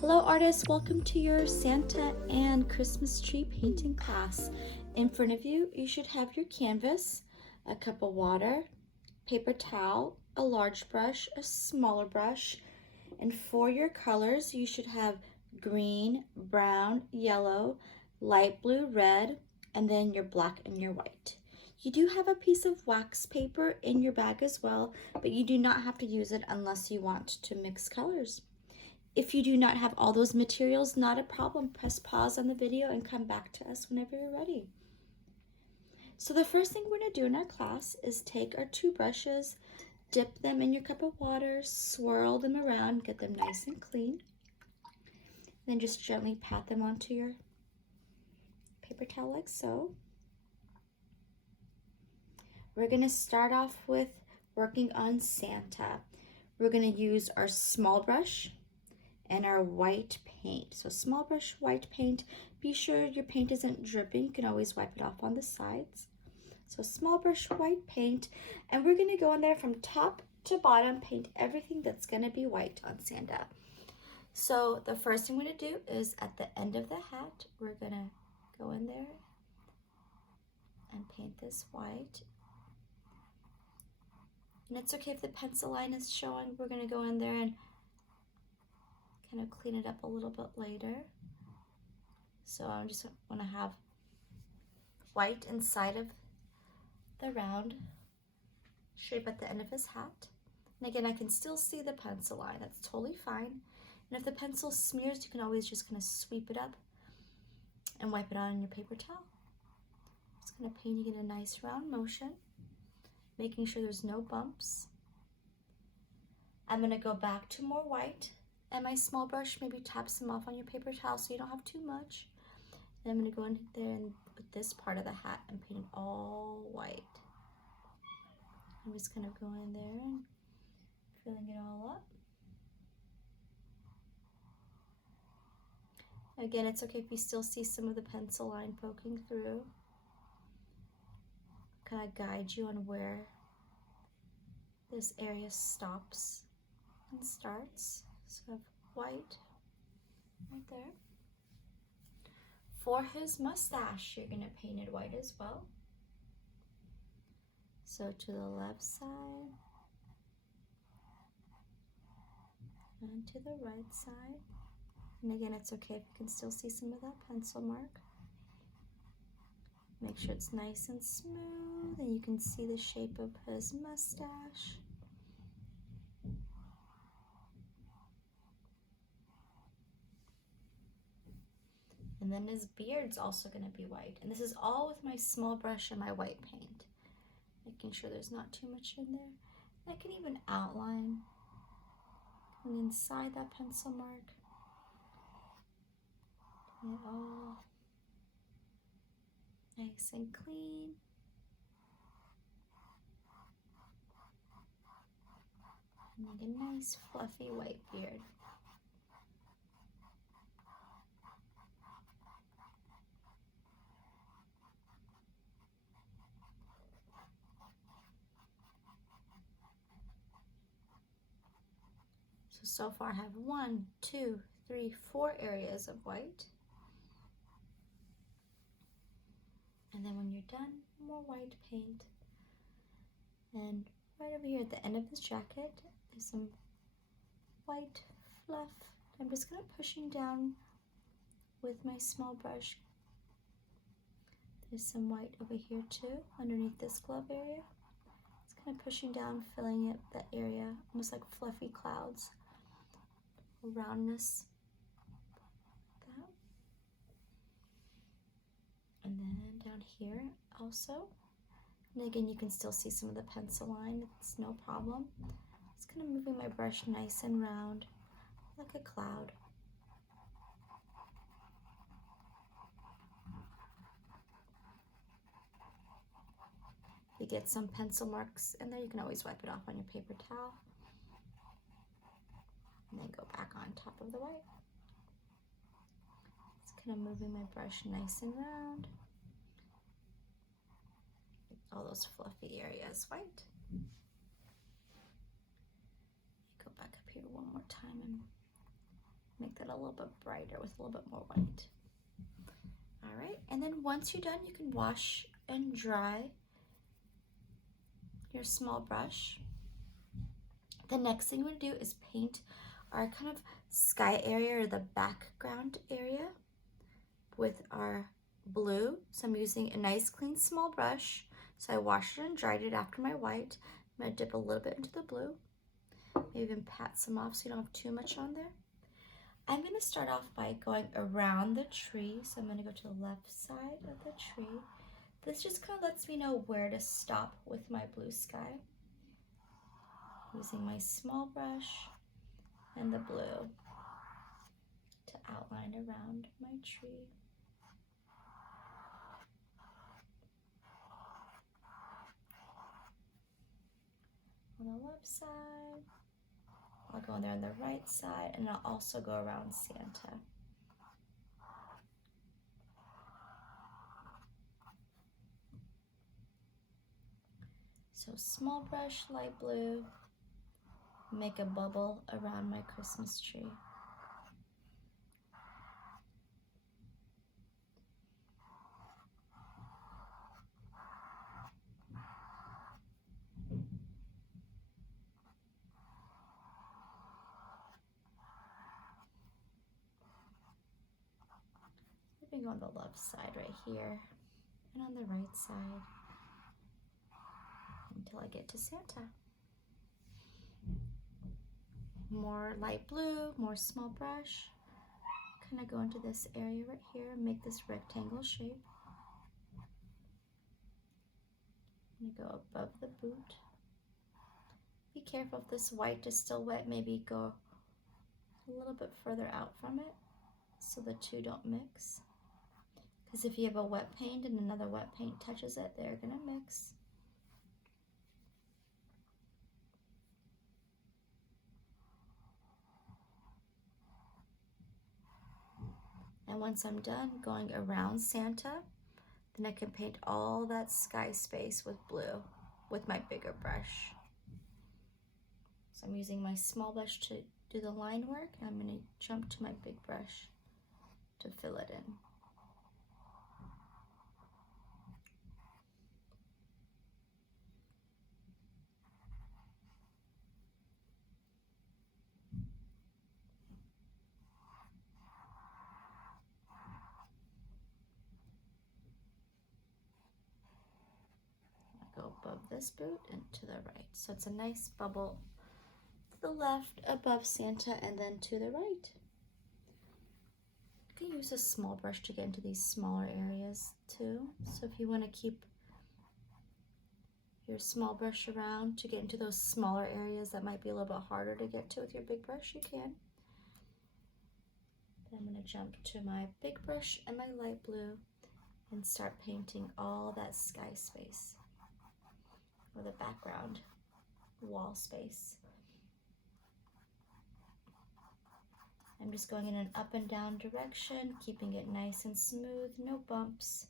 Hello artists, welcome to your Santa and Christmas tree painting class. In front of you, you should have your canvas, a cup of water, paper towel, a large brush, a smaller brush, and for your colors, you should have green, brown, yellow, light blue, red, and then your black and your white. You do have a piece of wax paper in your bag as well, but you do not have to use it unless you want to mix colors. If you do not have all those materials, not a problem. Press pause on the video and come back to us whenever you're ready. So the first thing we're going to do in our class is take our two brushes, dip them in your cup of water, swirl them around, get them nice and clean. Then just gently pat them onto your paper towel like so. We're going to start off with working on Santa. We're going to use our small brush and our white paint. So small brush, white paint. Be sure your paint isn't dripping. You can always wipe it off on the sides. So small brush, white paint, and we're gonna go in there from top to bottom, paint everything that's gonna be white on Santa. So the first thing we're gonna do is at the end of the hat, we're gonna go in there and paint this white. And it's okay if the pencil line is showing. We're gonna go in there and kind of clean it up a little bit later. So I just want to have white inside of the round shape at the end of his hat. And again, I can still see the pencil line. That's totally fine. And if the pencil smears, you can always just kind of sweep it up and wipe it on your paper towel. Just kind of painting in a nice round motion, making sure there's no bumps. I'm going to go back to more white. And my small brush, maybe tap some off on your paper towel so you don't have too much. And I'm going to go in there and with this part of the hat and paint it all white. I'm just kind of going in there and filling it all up. Again, it's okay if you still see some of the pencil line poking through. Kind of guide you on where this area stops and starts. So I have white right there. For his mustache, you're going to paint it white as well. So to the left side and to the right side. And again, it's okay if you can still see some of that pencil mark. Make sure it's nice and smooth and you can see the shape of his mustache. And then his beard's also going to be white. And this is all with my small brush and my white paint. Making sure there's not too much in there. And I can even outline coming inside that pencil mark. Getting it all nice and clean. And make a nice fluffy white beard. So far I have 1, 2, 3, 4 areas of white. And then when you're done, more white paint. And right over here at the end of this jacket, there's some white fluff. I'm just kind of pushing down with my small brush. There's some white over here too, underneath this glove area. It's kind of pushing down, filling it, that area, almost like fluffy clouds. Roundness, like that. And then down here also. And again, you can still see some of the pencil line. It's no problem. Just kind of moving my brush nice and round, like a cloud. If you get some pencil marks in there, you can always wipe it off on your paper towel. And then go back on top of the white. Just kind of moving my brush nice and round. All those fluffy areas white. Go back up here one more time and Make that a little bit brighter with a little bit more white. All right, and then once you're done, you can wash and dry your small brush. The next thing we're gonna do is paint our kind of sky area or the background area with our blue. So I'm using a nice clean small brush. So I washed it and dried it after my white. I'm gonna dip a little bit into the blue. Maybe even pat some off so you don't have too much on there. I'm gonna start off by going around the tree. So I'm gonna go to the left side of the tree. This just kind of lets me know where to stop with my blue sky. Using my small brush and the blue to outline around my tree. On the left side, I'll go in there on the right side, and I'll also go around Santa. So small brush, light blue, make a bubble around my Christmas tree. Maybe go on the left side right here, and on the right side, until I get to Santa. More light blue, more small brush. Kind of go into this area right here and make this rectangle shape. I'm gonna go above the boot. Be careful if this white is still wet, maybe go a little bit further out from it so the two don't mix. Because if you have a wet paint and another wet paint touches it, they're gonna mix. And once I'm done going around Santa, then I can paint all that sky space with blue with my bigger brush. So I'm using my small brush to do the line work, and I'm gonna jump to my big brush to fill it in. Go above this boot and to the right. So it's a nice bubble to the left above Santa and then to the right. You can use a small brush to get into these smaller areas too. So if you want to keep your small brush around to get into those smaller areas that might be a little bit harder to get to with your big brush, you can. Then I'm going to jump to my big brush and my light blue and start painting all that sky space, or the background wall space. I'm just going in an up and down direction, keeping it nice and smooth, no bumps.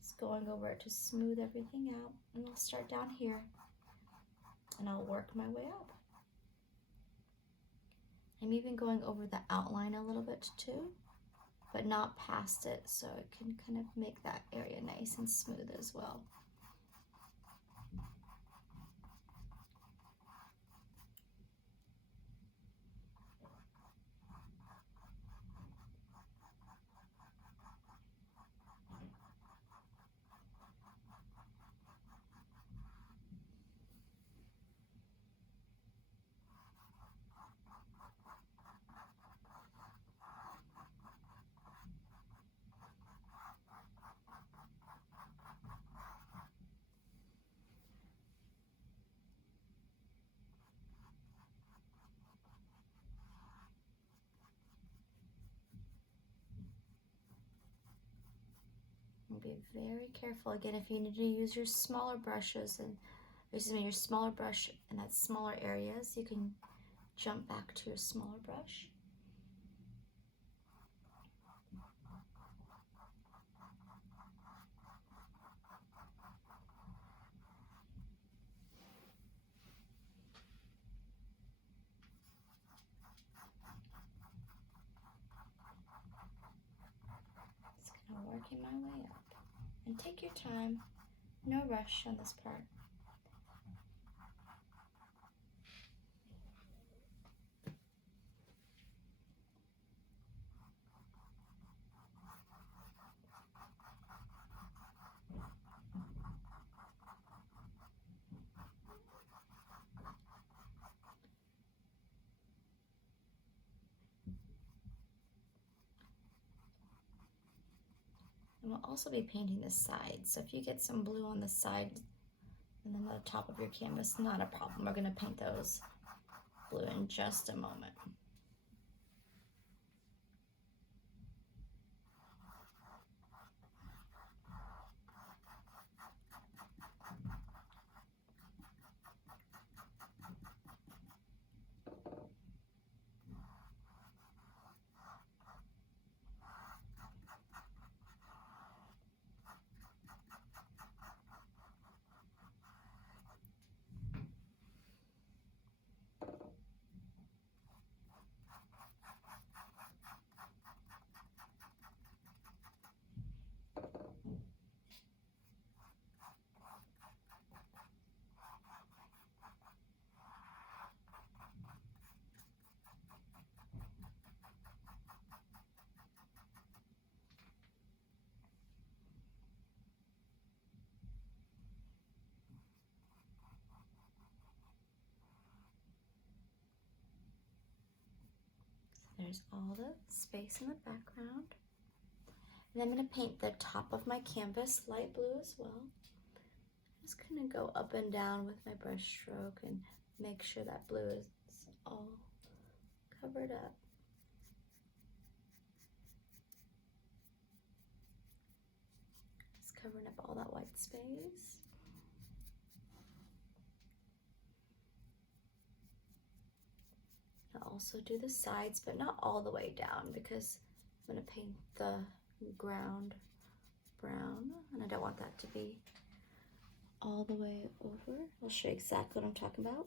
Just going over it to smooth everything out. And I'll start down here and I'll work my way up. I'm even going over the outline a little bit too, but not past it, so it can kind of make that area nice and smooth as well. Be very careful again if you need to use your smaller brushes and your smaller brush in that smaller areas, you can jump back to your smaller brush. working my way up. And take your time, no rush on this part. And we'll also be painting the sides. So if you get some blue on the side and then the top of your canvas, not a problem. We're gonna paint those blue in just a moment. There's all the space in the background. And I'm going to paint the top of my canvas light blue as well. I'm just going to go up and down with my brush stroke and make sure that blue is all covered up. Just covering up all that white space. I'll also do the sides, but not all the way down because I'm going to paint the ground brown and I don't want that to be all the way over. I'll show you exactly what I'm talking about.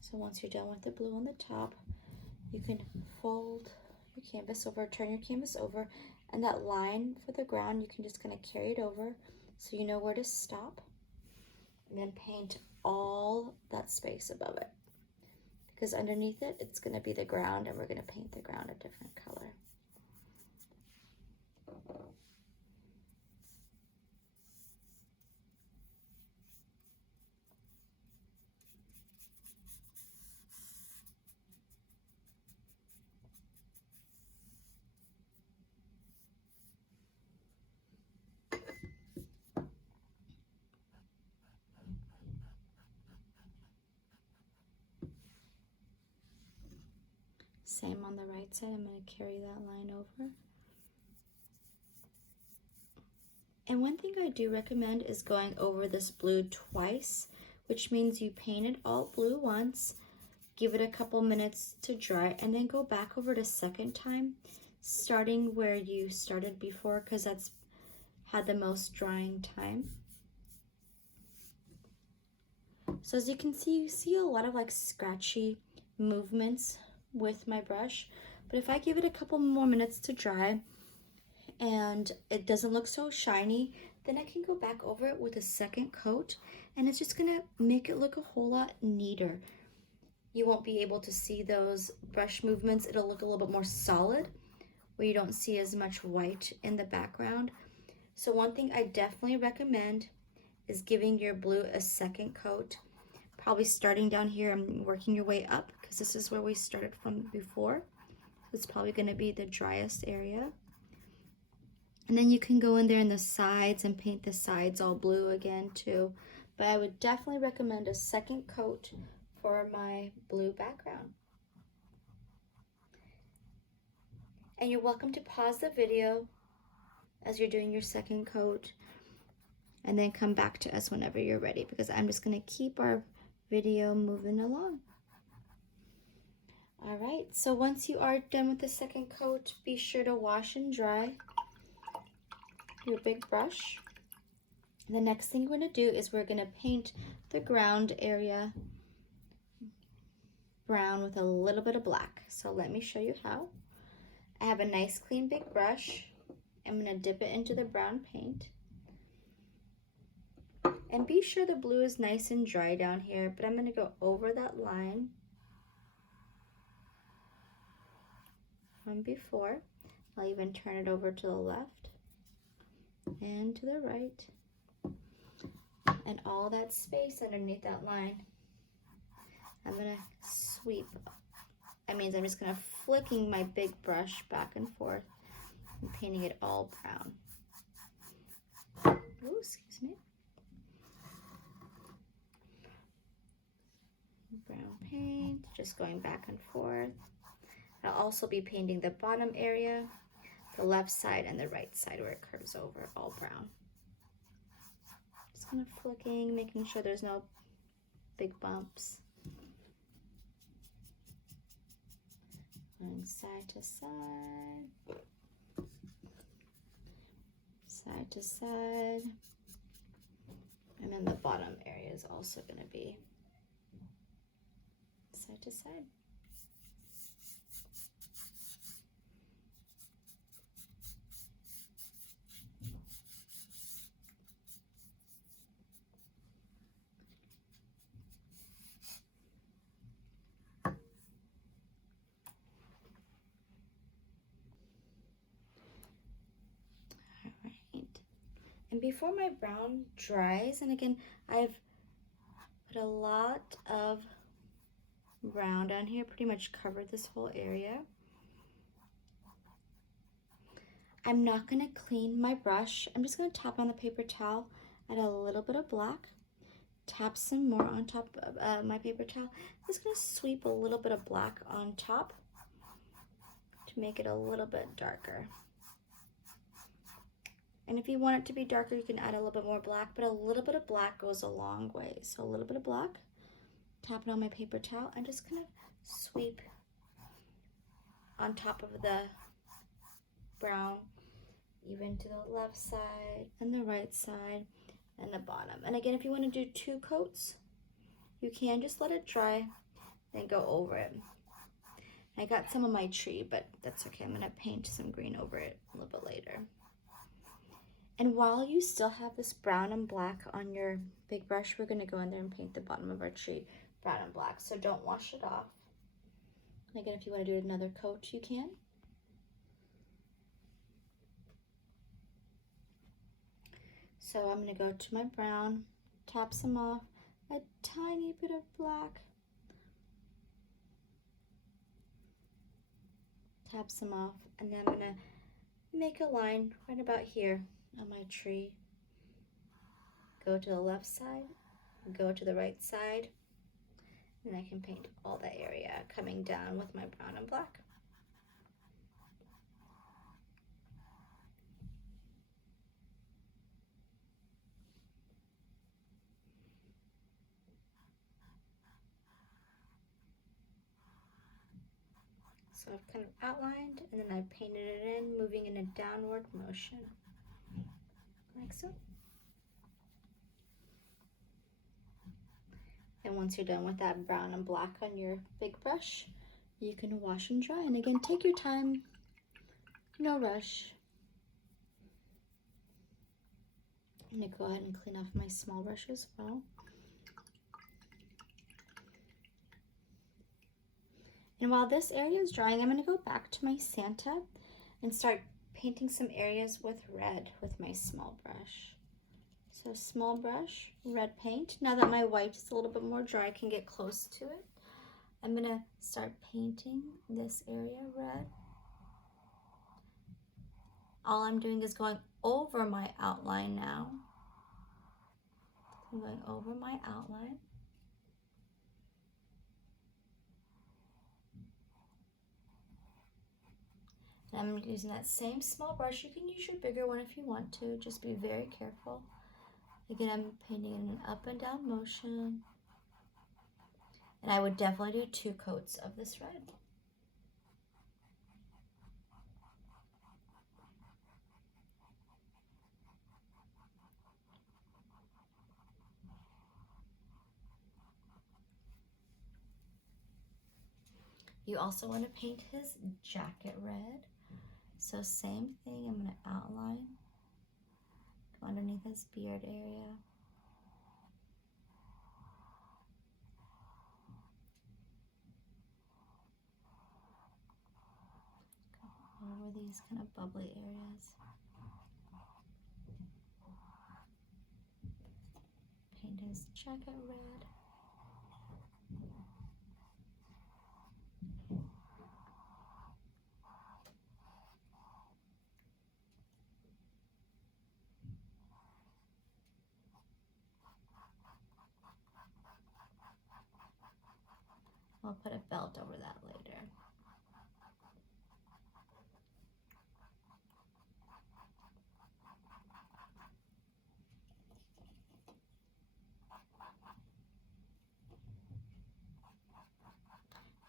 So once you're done with the blue on the top, you can fold your canvas over, turn your canvas over, and that line for the ground, you can just kind of carry it over so you know where to stop, and then paint all that space above it, because underneath it, it's going to be the ground, and we're going to paint the ground a different color. Same on the right side, I'm going to carry that line over. And one thing I do recommend is going over this blue twice, which means you paint it all blue once, give it a couple minutes to dry, and then go back over it a second time, starting where you started before, because that's had the most drying time. So as you can see, you see a lot of like scratchy movements with my brush, but if I give it a couple more minutes to dry and it doesn't look so shiny, then I can go back over it with a second coat, and it's just gonna make it look a whole lot neater. You won't be able to see those brush movements. It'll look a little bit more solid, where you don't see as much white in the background. So one thing I definitely recommend is giving your blue a second coat, probably starting down here and working your way up, because this is where we started from before. It's probably going to be the driest area. And then you can go in there in the sides and paint the sides all blue again too. But I would definitely recommend a second coat for my blue background. And you're welcome to pause the video as you're doing your second coat and then come back to us whenever you're ready, because I'm just going to keep our video moving along. All right, so once you are done with the second coat, be sure to wash and dry your big brush. The next thing we're going to do is we're going to paint the ground area brown with a little bit of black. So let me show you how. I have a nice clean big brush. I'm going to dip it into the brown paint. And be sure the blue is nice and dry down here, but I'm going to go over that line from before. I'll even turn it over to the left and to the right. And all that space underneath that line, I'm going to sweep. That means I'm just going to flicking my big brush back and forth and painting it all brown. Ooh, excuse me. Brown paint, just going back and forth. I'll also be painting the bottom area, the left side and the right side where it curves over, all brown. Just kind of flicking, making sure there's no big bumps. Going side to side, side to side. And then the bottom area is also going to be side to side. And before my brown dries, and again, I've put a lot of brown down here, pretty much covered this whole area. I'm not gonna clean my brush. I'm just gonna tap on the paper towel, add a little bit of black, tap some more on top of my paper towel. I'm just gonna sweep a little bit of black on top to make it a little bit darker. And if you want it to be darker, you can add a little bit more black, but a little bit of black goes a long way. So a little bit of black, tap it on my paper towel, and just kind of sweep on top of the brown, even to the left side and the right side and the bottom. And again, if you want to do 2 coats, you can just let it dry, then go over it. I got some of my tree, but that's okay. I'm going to paint some green over it a little bit later. And while you still have this brown and black on your big brush, we're going to go in there and paint the bottom of our tree brown and black. So don't wash it off. And again, if you want to do another coat, you can. So I'm going to go to my brown, tap some off, a tiny bit of black, tap some off, and then I'm going to make a line right about here on my tree. Go to the left side, go to the right side, and I can paint all that area coming down with my brown and black. So I've kind of outlined, and then I painted it in, moving in a downward motion, like so. And once you're done with that brown and black on your big brush, you can wash and dry. And again, take your time, no rush. I'm gonna go ahead and clean off my small brush as well. And while this area is drying, I'm gonna go back to my Santa and start painting some areas with red with my small brush. So small brush, red paint. Now that my white is a little bit more dry, I can get close to it. I'm gonna start painting this area red. All I'm doing is going over my outline now. I'm going over my outline. And I'm using that same small brush. You can use your bigger one if you want to. Just be very careful. Again, I'm painting in an up and down motion. And I would definitely do 2 coats of this red. You also want to paint his jacket red. So same thing, I'm gonna outline, go underneath his beard area. Go over these kind of bubbly areas. Paint his jacket red. I'll put a belt over that later.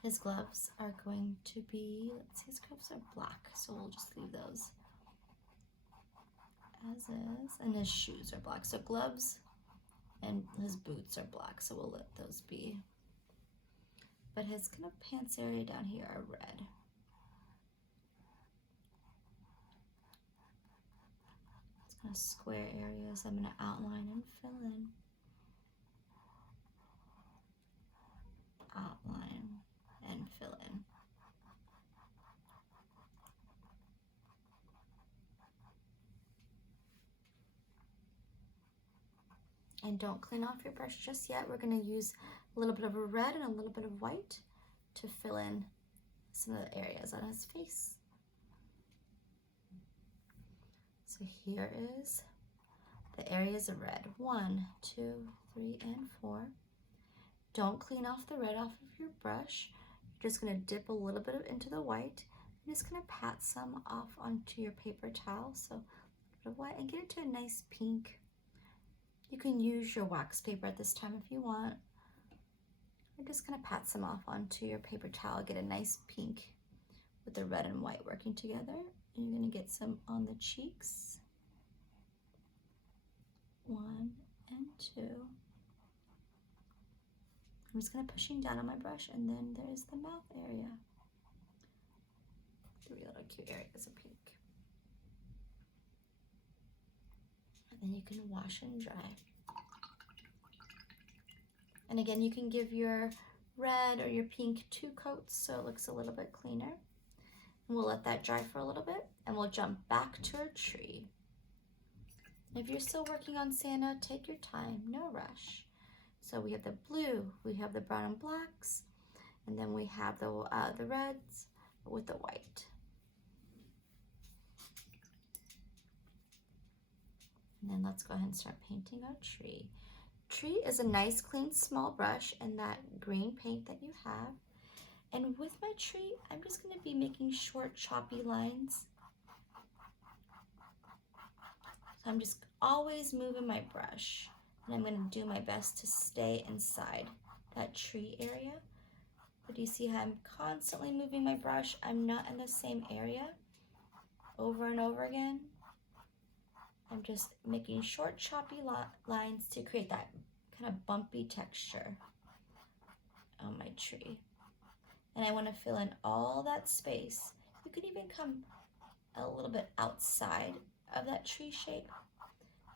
His gloves are going to be, let's see, his gloves are black, so we'll just leave those as is. And his shoes are black, so gloves and his boots are black, so we'll let those be. But his kind of pants area down here are red. It's kind of square areas I'm going to outline and fill in. Outline and fill in. And don't clean off your brush just yet. We're going to use a little bit of a red and a little bit of white to fill in some of the areas on his face. So here is the areas of red. 1, 2, 3, and 4. Don't clean off the red off of your brush. You're just going to dip a little bit into the white. I'm just going to pat some off onto your paper towel. So a little bit of white and get it to a nice pink. You can use your wax paper at this time if you want. I'm just going to pat some off onto your paper towel, get a nice pink with the red and white working together. And you're going to get some on the cheeks. 1 and 2. I'm just going to pushing down on my brush, and then there's the mouth area. 3 little cute areas of pink. And then you can wash and dry. And again, you can give your red or your pink 2 coats so it looks a little bit cleaner. And we'll let that dry for a little bit, and we'll jump back to our tree. If you're still working on Santa, take your time, no rush. So we have the blue, we have the brown and blacks, and then we have the reds with the white. And then let's go ahead and start painting our tree. Tree is a nice, clean, small brush and that green paint that you have. And with my tree, I'm just going to be making short, choppy lines. So I'm just always moving my brush, and I'm going to do my best to stay inside that tree area. But you see how I'm constantly moving my brush? I'm not in the same area over and over again. I'm just making short, choppy lines to create that kind of bumpy texture on my tree. And I want to fill in all that space. You could even come a little bit outside of that tree shape,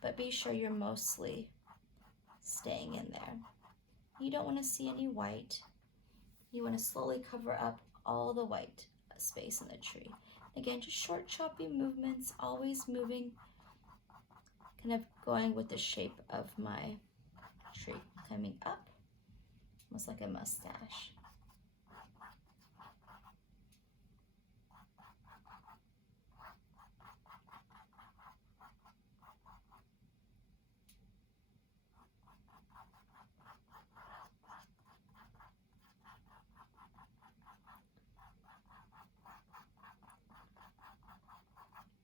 but be sure you're mostly staying in there. You don't want to see any white. You want to slowly cover up all the white space in the tree. Again, just short, choppy movements, always moving, kind of going with the shape of my tree, coming up, almost like a mustache.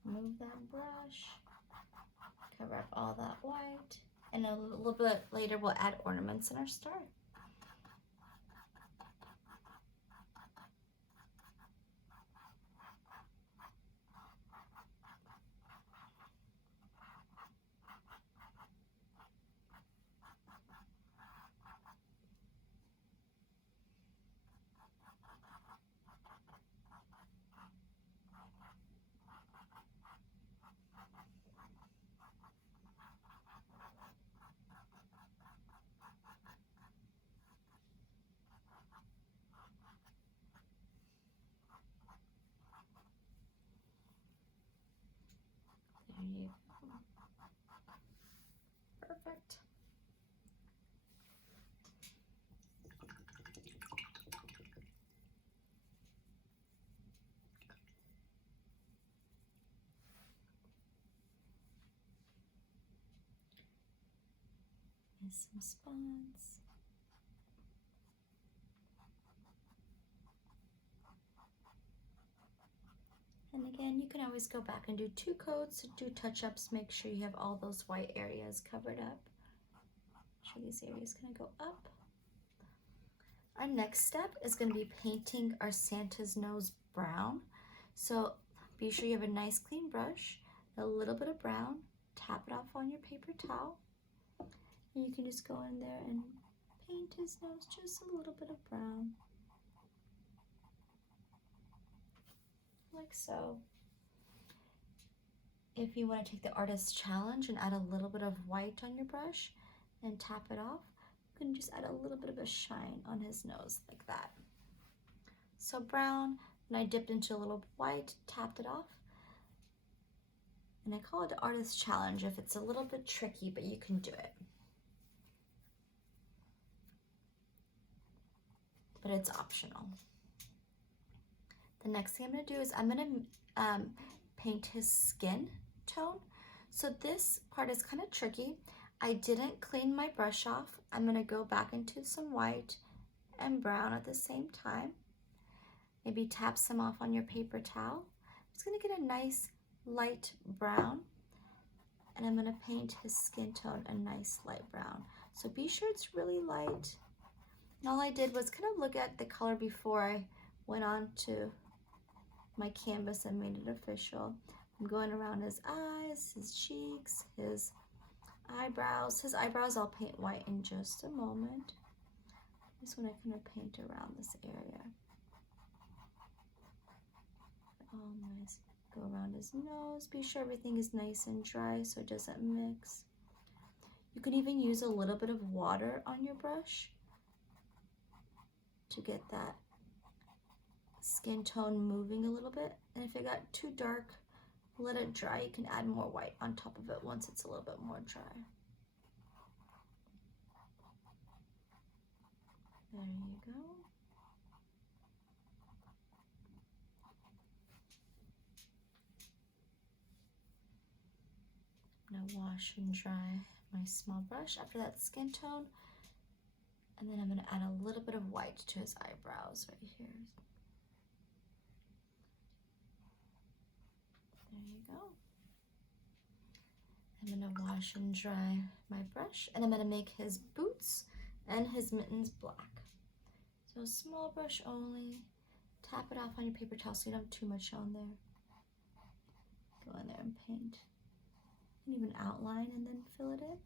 Move that brush, cover up all that white, and a little bit later we'll add ornaments in our star. Perfect. And some spawns. And again, you can always go back and do 2 coats, do touch-ups, make sure you have all those white areas covered up. Make sure these areas kind of go up. Our next step is going to be painting our Santa's nose brown. So be sure you have a nice clean brush, a little bit of brown, tap it off on your paper towel. And you can just go in there and paint his nose just a little bit of brown. Like so. If you want to take the artist challenge and add a little bit of white on your brush and tap it off, you can just add a little bit of a shine on his nose like that. So brown, and I dipped into a little white, tapped it off. And I call it the artist challenge if it's a little bit tricky, but you can do it. But it's optional. The next thing I'm going to do is I'm going to paint his skin tone. So this part is kind of tricky. I didn't clean my brush off. I'm going to go back into some white and brown at the same time. Maybe tap some off on your paper towel. I'm just going to get a nice light brown, and I'm going to paint his skin tone a nice light brown. So be sure it's really light. And all I did was kind of look at the color before I went on to my canvas and made it official. I'm going around his eyes, his cheeks, his eyebrows. His eyebrows I'll paint white in just a moment. I just want to kind of paint around this area. Nice. Go around his nose. Be sure everything is nice and dry so it doesn't mix. You can even use a little bit of water on your brush to get that skin tone moving a little bit. And if it got too dark, let it dry. You can add more white on top of it once it's a little bit more dry. There you go. Now wash and dry my small brush after that skin tone. And then I'm going to add a little bit of white to his eyebrows right here. There you go. I'm going to wash and dry my brush, and I'm going to make his boots and his mittens black. So small brush only. Tap it off on your paper towel so you don't have too much on there. Go in there and paint. And even outline and then fill it in.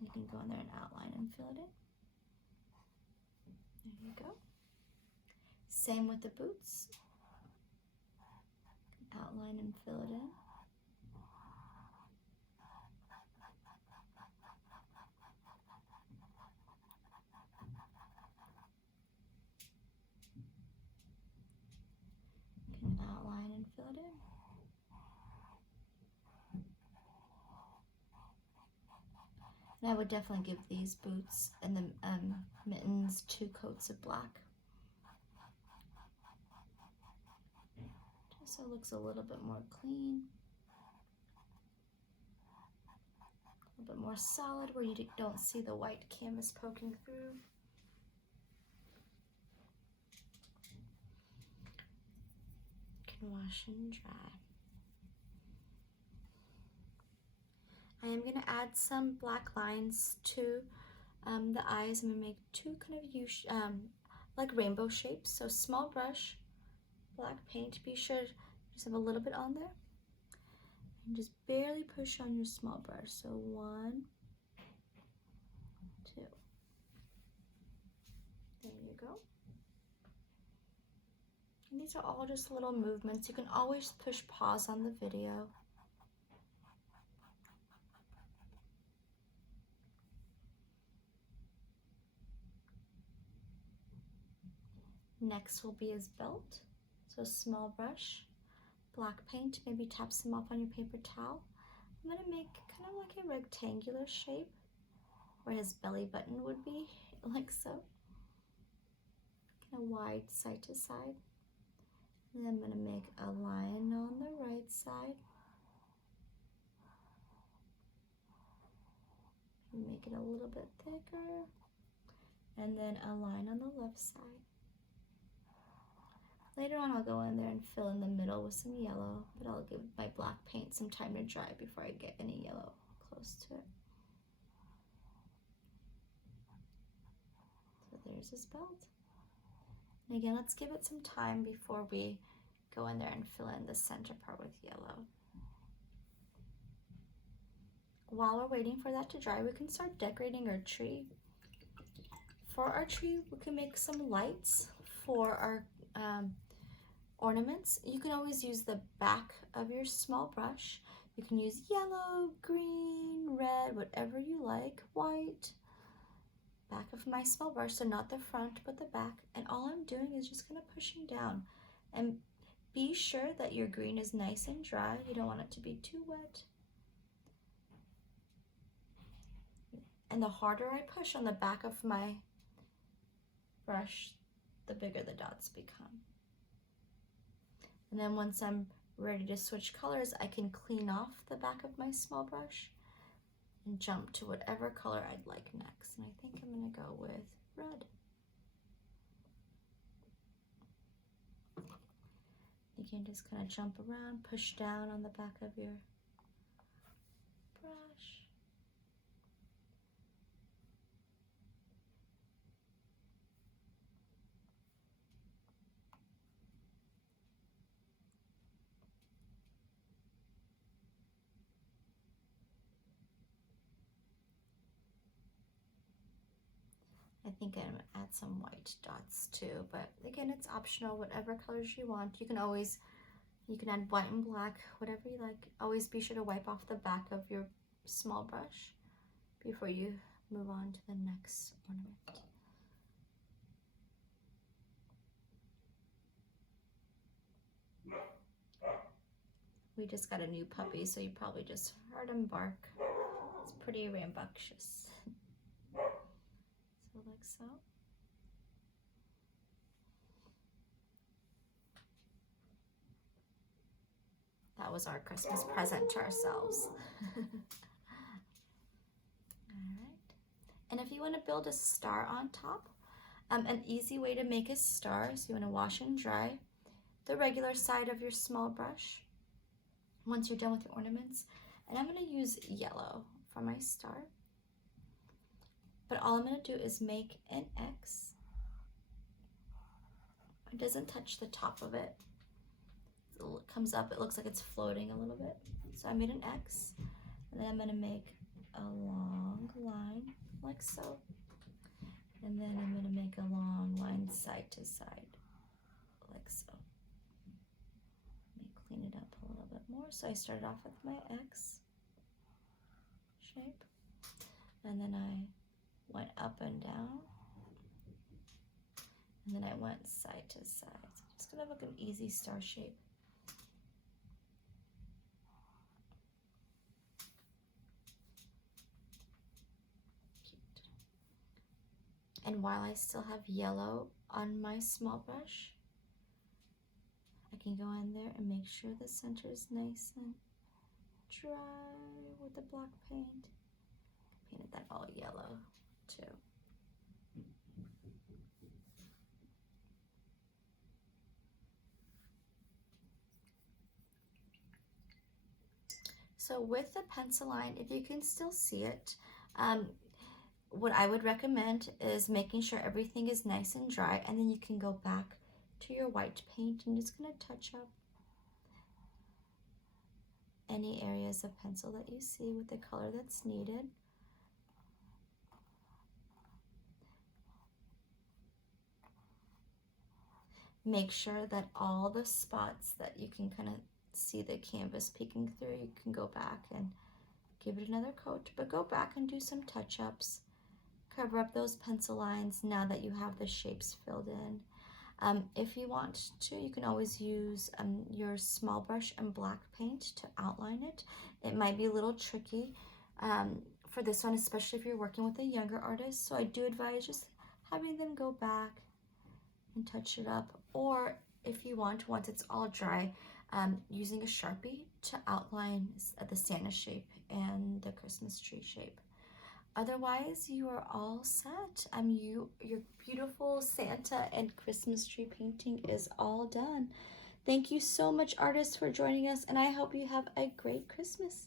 You can go in there and outline and fill it in. There you go. Same with the boots. Outline and fill it in. You can outline and fill it in. And I would definitely give these boots and the mittens 2 coats of black. Just so it looks a little bit more clean. A little bit more solid where you don't see the white canvas poking through. You can wash and dry. I am going to add some black lines to the eyes. I'm going to make 2 kind of like rainbow shapes. So small brush, black paint. Be sure to just have a little bit on there. And just barely push on your small brush. So 1, 2. There you go. And these are all just little movements. You can always push pause on the video. Next will be his belt. So small brush, black paint, maybe tap some off on your paper towel. I'm gonna make kind of like a rectangular shape where his belly button would be, like so. Kind of wide side to side. And then I'm gonna make a line on the right side. Make it a little bit thicker. And then a line on the left side. Later on I'll go in there and fill in the middle with some yellow, but I'll give my black paint some time to dry before I get any yellow close to it. So there's his belt. And again, let's give it some time before we go in there and fill in the center part with yellow. While we're waiting for that to dry, we can start decorating our tree. For our tree, we can make some lights for our ornaments. You can always use the back of your small brush. You can use yellow, green, red, whatever you like, white. Back of my small brush, so not the front, but the back. And all I'm doing is just kind of pushing down. And be sure that your green is nice and dry. You don't want it to be too wet. And the harder I push on the back of my brush, the bigger the dots become. And then once I'm ready to switch colors, I can clean off the back of my small brush and jump to whatever color I'd like next. And I think I'm gonna go with red. You can just kind of jump around, push down on the back of your brush. I think I'm gonna add some white dots too, but again, it's optional, whatever colors you want. You can add white and black, whatever you like. Always be sure to wipe off the back of your small brush before you move on to the next ornament. We just got a new puppy, so you probably just heard him bark. It's pretty rambunctious. So like so. That was our Christmas present to ourselves. All right. And if you want to build a star on top, an easy way to make a star is you want to wash and dry the regular side of your small brush once you're done with your ornaments. And I'm going to use yellow for my star. But all I'm going to do is make an X. It doesn't touch the top of it. It comes up, it looks like it's floating a little bit. So I made an X. And then I'm going to make a long line like so. And then I'm going to make a long line side to side like so. Let me clean it up a little bit more. So I started off with my X shape. And then I went up and down. And then I went side to side. So I'm just going to have like an easy star shape. And while I still have yellow on my small brush, I can go in there and make sure the center is nice and dry with the black paint. I painted that all yellow too. So with the pencil line, if you can still see it, what I would recommend is making sure everything is nice and dry, and then you can go back to your white paint and just gonna touch up any areas of pencil that you see with the color that's needed. Make sure that all the spots that you can kind of see the canvas peeking through, you can go back and give it another coat, but go back and do some touch-ups. Cover up those pencil lines now that you have the shapes filled in. If you want to, you can always use your small brush and black paint to outline it. It might be a little tricky for this one, especially if you're working with a younger artist. So I do advise just having them go back and touch it up. Or if you want, once it's all dry, using a Sharpie to outline the Santa shape and the Christmas tree shape. Otherwise, you are all set. Your beautiful Santa and Christmas tree painting is all done. Thank you so much, artists, for joining us, and I hope you have a great Christmas.